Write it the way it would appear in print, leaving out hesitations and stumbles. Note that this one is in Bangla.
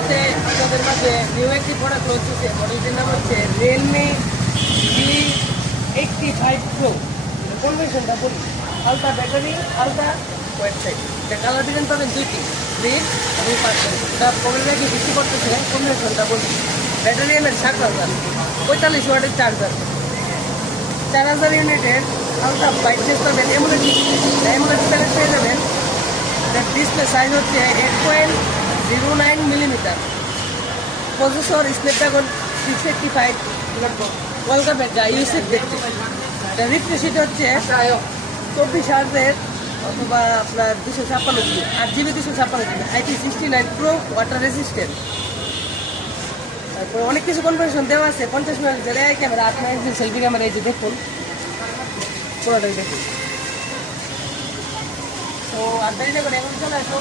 ভিডিওতে আপনাদের মাঝে নিউ একটি প্রোডাক্ট হচ্ছে, মডেলটির নাম হচ্ছে রিয়েলমি G85 Pro। কনভেনশনটা বলি, আলট্রা ব্যাটারি, আলট্রা ওয়েবসাইট। এটা কালার ডিজাইন পাবেন দুইটি, গ্রিন এবং পার্পল। এটা প্রবলেমে কি বৃষ্টি করতেছে, কনভেনশনটা বলি। ব্যাটারি এলেন 60,000, 45 ওয়াটের চার্জার, 4000 ইউনিটের আলট্রা ব্রাইট চেস পাবেন। এমোলেড প্যালেট পেয়ে যাবেন। এটার ডিসপ্লে সাইজ হচ্ছে 8.09 মিলিমিটার। প্রসেসর স্ন্যাপড্রাগন 685, ওয়েলকাম যা ইউসেফ দেখতে। এটা রিফ্রেশ রেট হচ্ছে 24,000 অথবা আপনার 256 GB, 8 GB 256 GB, IP69 pro, water resistant. তারপর অনেক কিছু কনফারেশন দেওয়া আছে। 50 megapixel AI camera, 8 megapixel selfie camera. এই যে দেখুন, পুরোটাই দেখুন। তো আর দেরি না করে এখন চলে আসো।